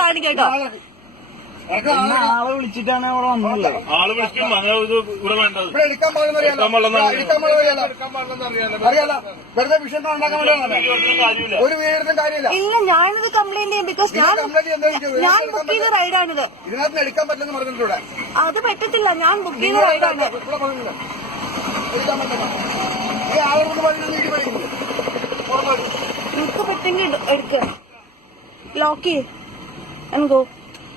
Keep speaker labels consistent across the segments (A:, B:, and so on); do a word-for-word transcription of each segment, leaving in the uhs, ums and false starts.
A: കാണിക്കട്ടോ.
B: ആളെ വിളിച്ചിട്ടാണ് അവിടെ വന്നത്.
C: ആള് വിളിക്കും ഇവിടെ വേണ്ടത്
D: ഇവിടെ എടുക്കാൻ പാടുന്ന എടുക്കാൻ പാടുന്ന അറിയാലോ. വെറുതെ വിഷയം ഉണ്ടാക്കാൻ വേണ്ടിയാണ്. ഒരു വീടിനും കാര്യമില്ല.
A: ഇല്ല, ഞാനിത് കംപ്ലൈന്റ് ചെയ്യും. ബിക്കോസ് ഞാൻ ഞാൻ ബുക്ക് ചെയ്ത റൈഡാണിത്.
D: ഇതിനകത്ത് എടുക്കാൻ പറ്റില്ലെന്ന് പറഞ്ഞിട്ടുണ്ട്.
A: അത് പറ്റത്തില്ല, ഞാൻ ബുക്ക് ചെയ്ത റൈഡാണ്.
D: എടുക്കാൻ പറ്റില്ല. ഈ ആളുകൾക്ക് പതിനൊന്ന് വീട് പഠിക്കുന്നത്
A: എനിക്ക് പറ്റെങ്കിൽ എടുക്ക. ലോക്ക് ചെയ്യ് and go.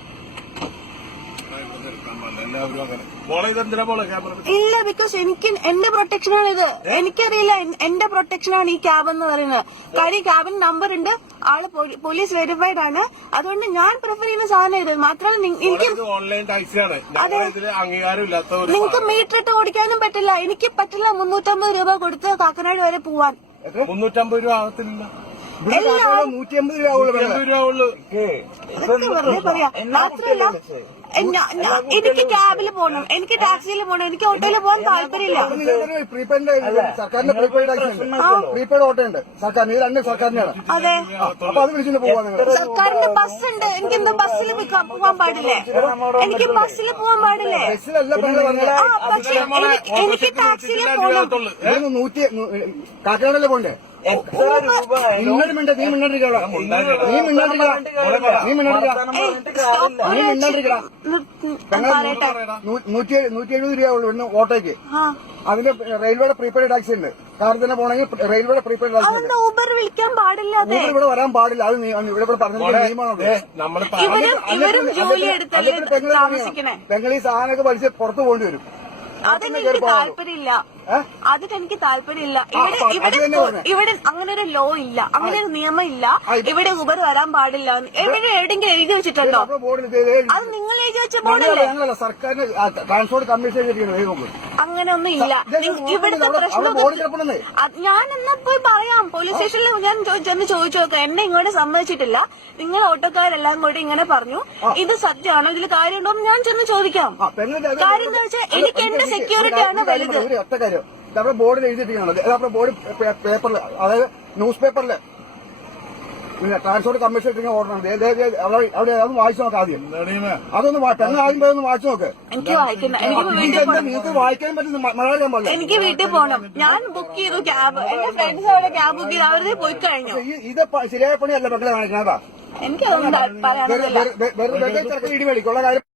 A: ഇല്ല, ബിക്കോസ് എനിക്ക് എന്റെ പ്രൊട്ടക്ഷനാണ് ഇത്. എനിക്കറിയില്ല, എന്റെ പ്രൊട്ടക്ഷനാണ് ഈ ക്യാബ് എന്ന് പറയുന്നത്. കാര്യം ക്യാബിന് നമ്പർ ഉണ്ട്, ആള് പോലീസ് വെരിഫൈഡ് ആണ്. അതുകൊണ്ട് ഞാൻ പ്രിഫർ ചെയ്യുന്ന സാധനം ഇത് മാത്രമല്ല. എനിക്ക്
C: ഓൺലൈൻ ടാക്സിയാണ്, അംഗീകാരമില്ലാത്ത
A: നിങ്ങൾക്ക് മീറ്റർ ഇട്ട് ഓടിക്കാനും പറ്റില്ല. എനിക്ക് പറ്റില്ല മുന്നൂറ്റമ്പത് രൂപ കൊടുത്ത് കാക്കനാട് വരെ പോവാൻ.
C: മുന്നൂറ്റമ്പത് രൂപ ആകത്തില്ല,
D: നൂറ്റി അമ്പത് രൂപ ഉള്ളു.
A: വെറുതെ പറയാ. മാത്രമല്ല എനിക്ക് ക്യാബിൽ പോകണം, എനിക്ക് ടാക്സിയിൽ പോകണം, എനിക്ക് ഓട്ടോയിൽ പോകാൻ താല്പര്യമില്ല.
D: പ്രീപെയ്ഡ് സർക്കാരിന്റെ പ്രീപെയ്ഡ് ടാക്സി ഉണ്ട്, പ്രീപെയ്ഡ് ഓട്ടോ ഉണ്ട് സർക്കാരിന്. ഇത് രണ്ട് സർക്കാരിനാണ്.
A: അതെ,
D: അപ്പൊ അത് വിളിച്ചിട്ട് പോവാൻ
A: സർക്കാരിന്റെ ബസ് ഉണ്ട്. എനിക്ക് എന്താ ബസ്സിൽ പോകാൻ പാടില്ലേ? എനിക്ക് ബസ്സിൽ പോകാൻ പാടില്ലേ?
D: ബസ്സിലല്ല
A: പക്ഷെ എനിക്ക് ടാക്സിയിൽ പോകണം.
D: നൂറ്റി കാക്കനാടല്ലേ പോണ്ടേ? ഇങ്ങോട്ട് മിണ്ട, നീ മിണ്ടാണ്ടിരിക്കവിടെ, നീ മിണ്ടാണ്ടിരിക്കടാ, നീ മിണ്ടാണ്ടിരിക്കടാ, നീ മിണ്ടാണ്ടിരിക്കടാ. നൂറ്റി നൂറ്റി എഴുപത് രൂപ ഉള്ളു ഇവിടുന്ന് ഓട്ടോയ്ക്ക്. അതിന്റെ റെയിൽവേയുടെ പ്രീപെയ്ഡ് ടാക്സി ഉണ്ട്. കാറിൽ തന്നെ പോണെങ്കിൽ റെയിൽവേയുടെ പ്രീപെയ്ഡ് ടാക്സി ഉണ്ട്.
A: ഊബർ വിളിക്കാൻ പാടില്ല,
D: ഊബർ ഇവിടെ വരാൻ പാടില്ല. അത് ഇവിടെ ഇവിടെ പറഞ്ഞ നിയമമാണത്. പെങ്ങൾ ഈ സാധനമൊക്കെ പഠിച്ച് പുറത്തു പോകേണ്ടി വരും.
A: അതെനിക്ക് താല്പര്യമില്ല, അതിനെനിക്ക് താല്പര്യമില്ല. ഇവിടെ ഇവിടെ ഇവിടെ അങ്ങനെ ഒരു ലോ ഇല്ല, അങ്ങനെ ഒരു നിയമം ഇല്ല. ഇവിടെ ഊബർ വരാൻ പാടില്ല. എവിടെ എവിടെയെങ്കിലും എഴുതി വെച്ചിട്ടുണ്ടോ? അത് നിങ്ങൾ എഴുതി വെച്ച ബോർഡല്ലേ?
D: സർക്കാരിന് ട്രാൻസ്പോർട്ട് കമ്മീഷൻ
A: അങ്ങനെ ഒന്നും ഇല്ല. ഇവിടുത്തെ പ്രശ്നം ഞാൻ എന്നാ പോയി പറയാം. പോലീസ് സ്റ്റേഷനിൽ ഞാൻ ചെന്ന് ചോദിച്ചു നോക്കാം. എന്നെ ഇങ്ങോട്ട് സമ്മതിച്ചിട്ടില്ല. നിങ്ങൾ ഓട്ടോക്കാരെല്ലാം കൂടി ഇങ്ങനെ പറഞ്ഞു. ഇത് സത്യമാണോ, ഇതിൽ കാര്യമുണ്ടോ എന്ന് ഞാൻ ചെന്ന് ചോദിക്കാം. കാര്യം എന്താ വെച്ചാൽ എനിക്ക് എന്റെ സെക്യൂരിറ്റി ആണ് വലുത്.
D: നമ്മുടെ ബോർഡിൽ എഴുതിയിട്ടാണത്. നമ്മുടെ ബോർഡ് പേപ്പറിൽ, അതായത് ന്യൂസ് പേപ്പറില് ട്രാൻസ്പോർട്ട് കമ്മീഷൻ ഓർഡർ ഉണ്ട്. അവിടെ അതൊന്ന് വായിച്ചു നോക്കാം ആദ്യം. അതൊന്ന് പെണ്ണ് ആദ്യം പോയി ഒന്ന് വായിച്ചു നോക്ക്.
A: എനിക്ക് വായിക്കുന്ന
D: നിങ്ങൾക്ക് വായിക്കാൻ പറ്റുന്ന മലയാളം പാടില്ല.
A: എനിക്ക് വീട്ടിൽ പോകണം. ഞാൻ ബുക്ക് ചെയ്തു ക്യാബ്. എന്റെ ഫ്രണ്ട്സ് അവിടെ ക്യാബ് ബുക്ക് ചെയ്ത് അവരുടെ പോയി കഴിഞ്ഞു.
D: ഇത് ശരിയായ പണിയല്ല മക്കളെ കാണിക്കണതാ.
A: എനിക്കതൊന്നും പറയാൻ
D: വെറുതെ ഇടി മേടിക്കുള്ള കാര്യം.